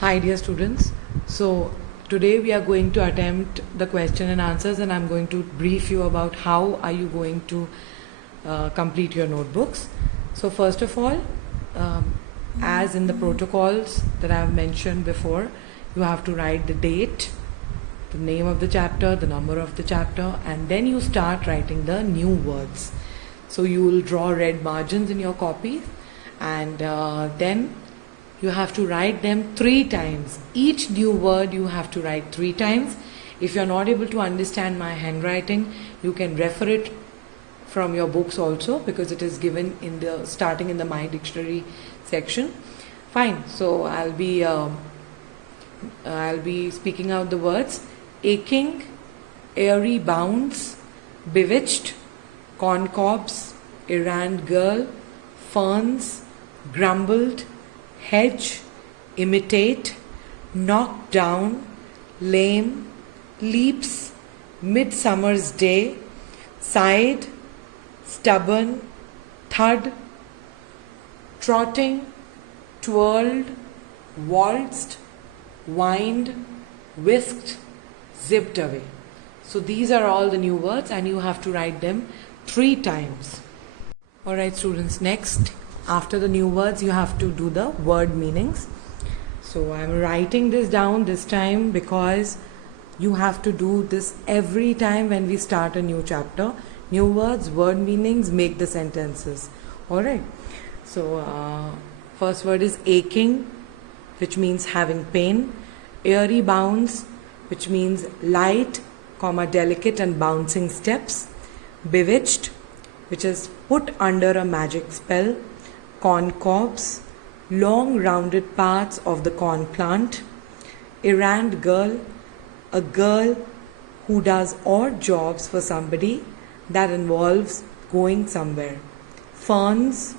Hi dear students. So today we are going to attempt the question and answers, and I'm going to brief you about how are you going to complete your notebooks. So first of all, as in the protocols that I have mentioned before, you have to write the date, the name of the chapter, the number of the chapter, and then you start writing the new words. So you will draw red margins in your copy, and then you have to write them 3 times. Each new word you have to write 3 times. If you're not able to understand my handwriting, you can refer it from your books also, because it is given in the starting in the My Dictionary section. Fine. So I'll be speaking out the words: aching, airy bounds, bewitched, corncobs, errand girl, ferns, grumbled, hedge, imitate, knock down, lame, leaps, midsummer's day, side, stubborn, thud, trotting, twirled, waltzed, whined, whisked, zipped away. So these are all the new words, and you have to write them 3 times. Alright students, next, after the new words you have to do the word meanings. So I'm writing this down this time because you have to do this every time when we start a new chapter. New words, word meanings, make the sentences. Alright. So first word is aching, which means having pain. Airy bounds, which means light, delicate and bouncing steps. Bewitched, which is put under a magic spell. Corncobs, long rounded parts of the corn plant. Errand girl, a girl who does odd jobs for somebody that involves going somewhere. Ferns,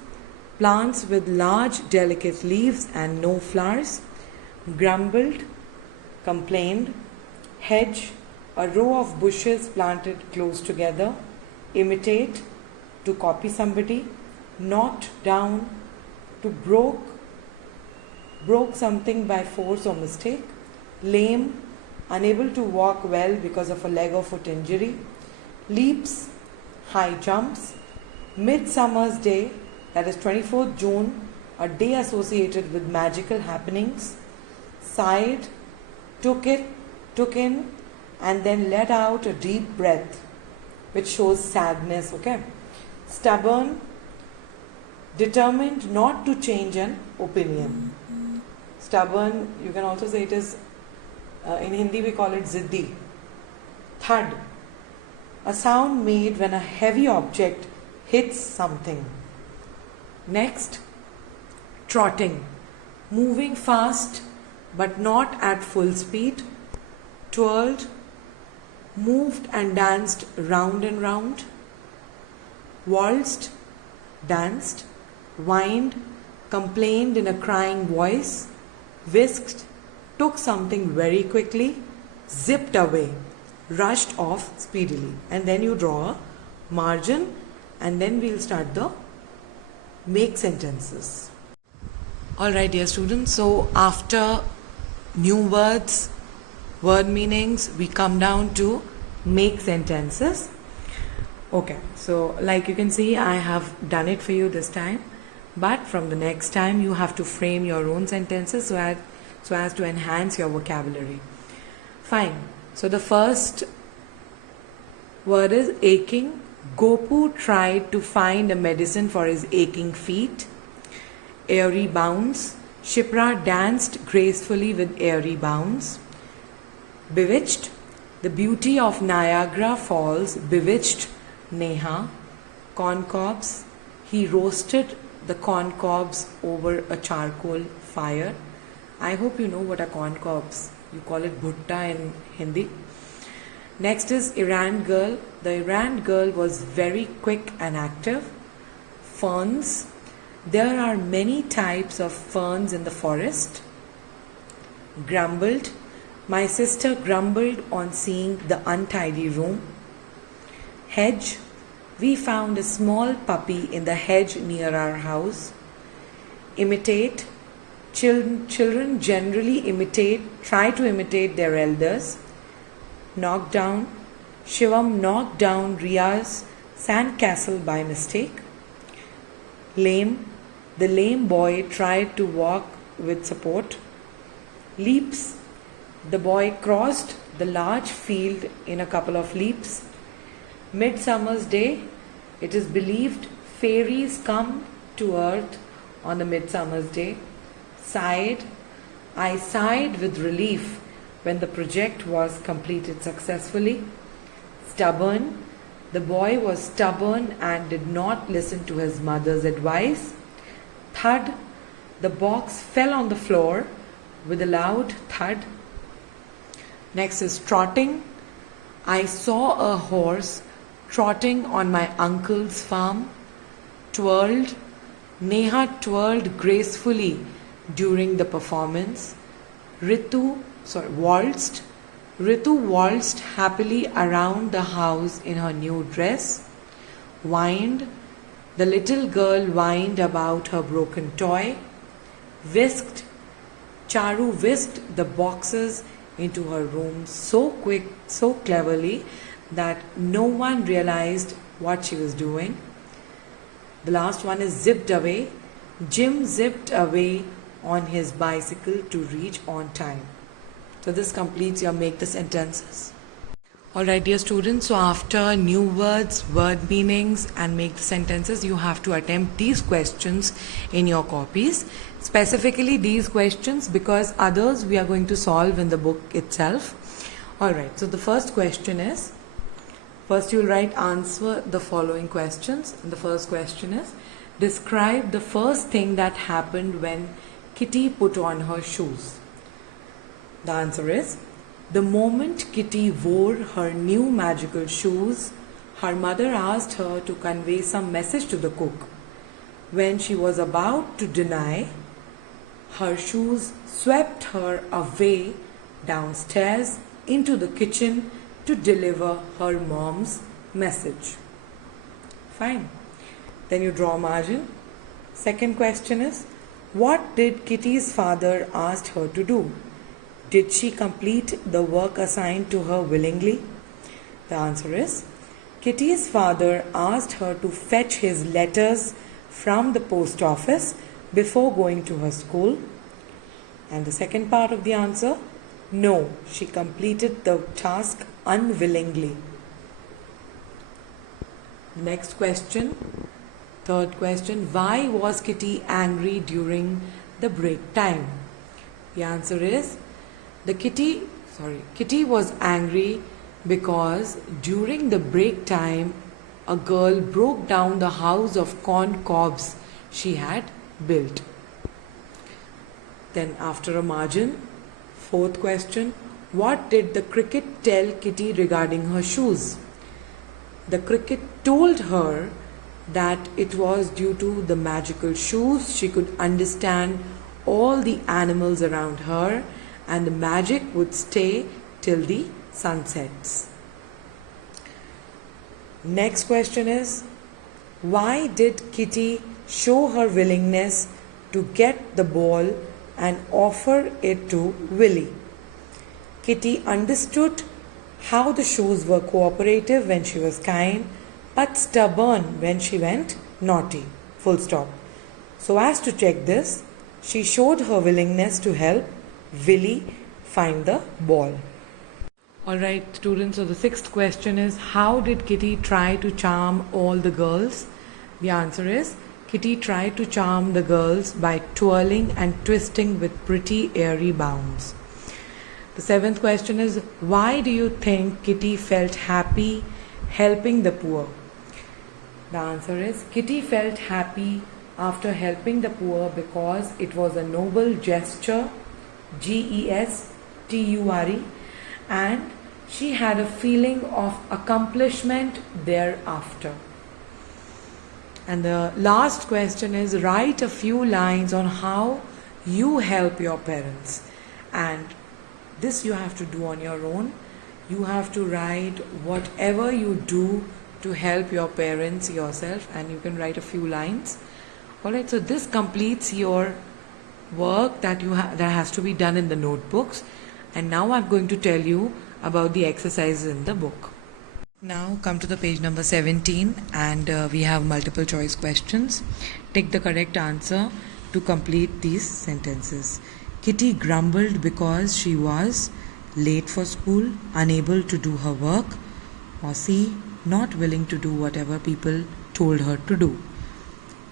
plants with large delicate leaves and no flowers. Grumbled, complained. Hedge, a row of bushes planted close together. Imitate, to copy somebody. Knocked down, to broke something by force or mistake. Lame, unable to walk well because of a leg or foot injury. Leaps, high jumps. Midsummer's day, that is 24th June, a day associated with magical happenings. Sighed, took in, and then let out a deep breath, which shows sadness. Okay. Stubborn, determined not to change an opinion. Stubborn, you can also say it is, in Hindi we call it ziddi. Thud, a sound made when a heavy object hits something. Next, trotting, moving fast but not at full speed. Twirled, moved and danced round and round. Waltzed, danced. Whined, complained in a crying voice. Whisked, took something very quickly. Zipped away, rushed off speedily. And then you draw a margin, and then we'll start the make sentences. Alright dear students, so after new words, word meanings, we come down to make sentences. Okay, so like you can see, I have done it for you this time. But from the next time, you have to frame your own sentences so as to enhance your vocabulary. Fine. So the first word is aching. Gopu tried to find a medicine for his aching feet. Airy bounds. Shipra danced gracefully with airy bounds. Bewitched. The beauty of Niagara Falls bewitched Neha. Corncobs. He roasted the corncobs over a charcoal fire. I hope you know what are corncobs. You call it bhutta in Hindi. Next is errand girl. The errand girl was very quick and active. Ferns. There are many types of ferns in the forest. Grumbled. My sister grumbled on seeing the untidy room. Hedge. We found a small puppy in the hedge near our house. Imitate. Children generally try to imitate their elders. Knock down. Shivam knocked down Riya's sandcastle by mistake. Lame. The lame boy tried to walk with support. Leaps. The boy crossed the large field in a couple of leaps. Midsummer's Day. It is believed fairies come to earth on the midsummer's day. Sighed. I sighed with relief when the project was completed successfully. Stubborn. The boy was stubborn and did not listen to his mother's advice. Thud. The box fell on the floor with a loud thud. Next is trotting. I saw a horse trotting on my uncle's farm. Twirled. Neha twirled gracefully during the performance. Waltzed. Ritu waltzed happily around the house in her new dress. Whined. The little girl whined about her broken toy. Whisked. Charu whisked the boxes into her room so cleverly that no one realized what she was doing. The last one is zipped away. Jim zipped away on his bicycle to reach on time. So this completes your make the sentences. Alright dear students, so after new words, word meanings and make the sentences, you have to attempt these questions in your copies. Specifically these questions because others we are going to solve in the book itself. Alright, so the first question is, first you will write answer the following questions. And the first question is, describe the first thing that happened when Kitty put on her shoes. The answer is, the moment Kitty wore her new magical shoes, her mother asked her to convey some message to the cook. When she was about to deny, her shoes swept her away downstairs into the kitchen to deliver her mom's message. Fine. Then you draw a margin. Second question is, what did Kitty's father ask her to do? Did she complete the work assigned to her willingly? The answer is, Kitty's father asked her to fetch his letters from the post office before going to her school. And the second part of the answer, no, she completed the task unwillingly. Next question, third question, why was Kitty angry during the break time? The answer is, Kitty was angry because during the break time, a girl broke down the house of corn cobs she had built. Then after a margin, fourth question, what did the cricket tell Kitty regarding her shoes? The cricket told her that it was due to the magical shoes she could understand all the animals around her and the magic would stay till the sun sets. Next question is, why did Kitty show her willingness to get the ball and offer it to Willie? Kitty understood how the shoes were cooperative when she was kind, but stubborn when she went naughty. Full stop. So as to check this, she showed her willingness to help Willie find the ball. Alright students, so the sixth question is, how did Kitty try to charm all the girls? The answer is, Kitty tried to charm the girls by twirling and twisting with pretty airy bounds. The seventh question is, why do you think Kitty felt happy helping the poor? The answer is, Kitty felt happy after helping the poor because it was a noble gesture, gesture, and she had a feeling of accomplishment thereafter. And the last question is, write a few lines on how you help your parents. And this you have to do on your own. You have to write whatever you do to help your parents yourself, and you can write a few lines. Alright, so this completes your work that that has to be done in the notebooks. And now I'm going to tell you about the exercises in the book. Now come to the page number 17, and we have multiple choice questions. Take the correct answer to complete these sentences. Kitty grumbled because she was late for school, unable to do her work, or C, not willing to do whatever people told her to do.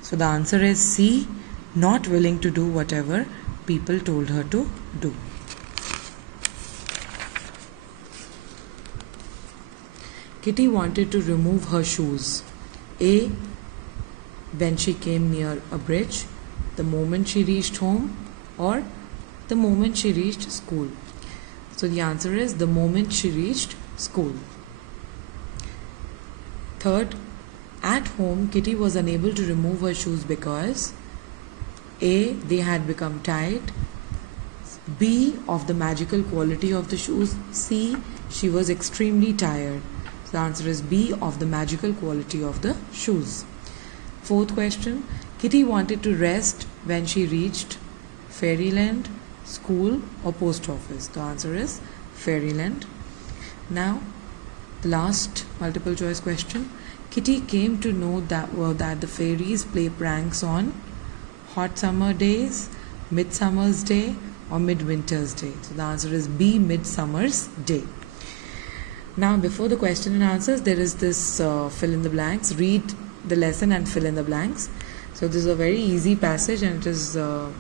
So the answer is C, not willing to do whatever people told her to do. Kitty wanted to remove her shoes. A, when she came near a bridge, the moment she reached home, or the moment she reached school. So the answer is the moment she reached school. Third, at home, Kitty was unable to remove her shoes because A, they had become tight, B, of the magical quality of the shoes, C, she was extremely tired. So the answer is B, of the magical quality of the shoes. Fourth question, Kitty wanted to rest when she reached Fairyland, school, or post office. The answer is Fairyland. Now, the last multiple choice question. Kitty came to know that the fairies play pranks on hot summer days, midsummer's day, or midwinter's day. So the answer is B, midsummer's day. Now, before the question and answers, there is this fill in the blanks. Read the lesson and fill in the blanks. So this is a very easy passage, and it is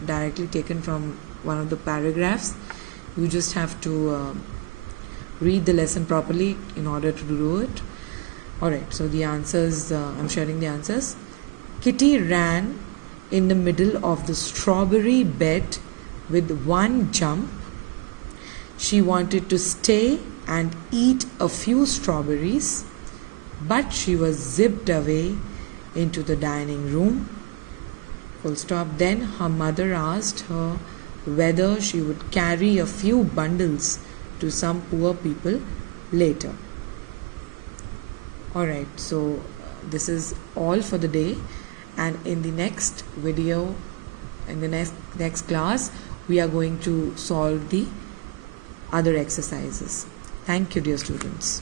directly taken from one of the paragraphs. You just have to read the lesson properly in order to do it. Alright, so the answers, I'm sharing the answers. Kitty ran in the middle of the strawberry bed with one jump. She wanted to stay and eat a few strawberries, but she was zipped away into the dining room. Full stop. Then her mother asked her whether she would carry a few bundles to some poor people later. Alright, so this is all for the day, and in the next video, in the next class, we are going to solve the other exercises. Thank you, dear students.